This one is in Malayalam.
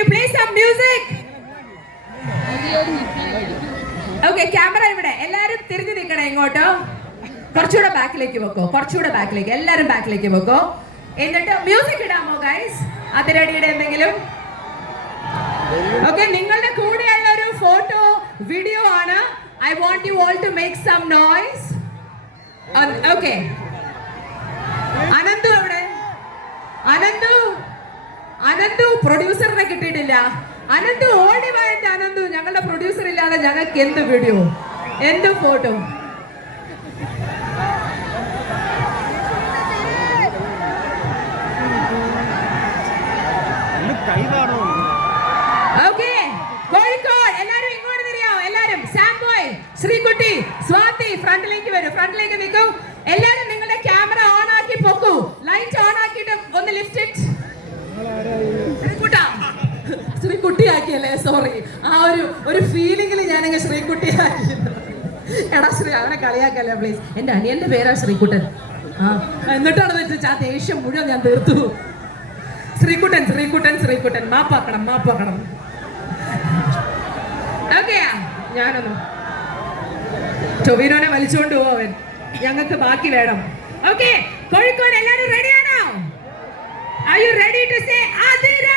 you play some music? Okay, camera ഇവിടെ. എല്ലാരും തിരിഞ്ഞു നിൽക്കണം ഇങ്ങോട്ടോ. കുറച്ചുകൂടെ ബാക്കിലേക്ക് വെക്കോ. കുറച്ചുകൂടെ ബാക്കിലേക്ക്. എല്ലാരും ബാക്കിലേക്ക് വെക്കോ. എന്നിട്ട് മ്യൂസിക് ഇടാമോ ഗൈസ്? അതിരടിയുടെ എന്തെങ്കിലും? Okay, നിങ്ങളുടെ കൂടെയുള്ള ഒരു ഫോട്ടോ വീഡിയോ ആണ്. I want you all to make some noise. Okay. Ananthu എവിടെ? അനന്തു പ്രൊഡ്യൂസറിനെ കിട്ടിയിട്ടില്ല. അനന്തു ഓടി വായന്റെ അനന്തു, ഞങ്ങളുടെ പ്രൊഡ്യൂസർ ഇല്ലാതെ ഞങ്ങൾക്ക് എന്ത് വീഡിയോ, എന്ത് ഫോട്ടോ? ഓക്കെ, കോഴിക്കോട് എല്ലാരും ഇങ്ങോട്ട് തിരിയോ. എല്ലാരും സാംബോയ്, ശ്രീകുട്ടി, സ്വാതി ഫ്രണ്ടിലേക്ക് വരൂ. ഫ്രണ്ടിലേക്ക് നിൽക്കൂ. എല്ലാരും നിങ്ങളുടെ ക്യാമറ ഓൺ ആക്കി പൊക്കൂ. ലൈറ്റ് ഓൺ ആക്കിയിട്ട് ഒന്ന് ലിഫ്റ്റ് ഇറ്റ്. ശ്രീകുട്ടി ആക്കിയല്ലേ, സോറി. ആ ഒരു ഫീലിംഗിൽ ഞാനങ്ങ് ശ്രീകുട്ടി ആക്കി. എടാ ശ്രീ, അവനെ കളിയാക്കല്ലേ പ്ലീസ്. എന്റെ അനിയന്റെ പേരാ ശ്രീകുട്ടൻ. എന്നിട്ടാണ് വെച്ചാൽ ആ ദേഷ്യം മുഴുവൻ ഞാൻ തീർത്തു. ശ്രീകുട്ടൻ ശ്രീകുട്ടൻ ശ്രീകുട്ടൻ, മാപ്പാക്കണം മാപ്പാക്കണം. ഓക്കെയാ, ഞാനൊന്നും ടൊവിനോനെ വലിച്ചുകൊണ്ട് പോവൻ, ഞങ്ങൾക്ക് ബാക്കി വേണം. ഓക്കെ, കോഴിക്കോട് എല്ലാരും റെഡിയാണോ? Are you ready to say Adira?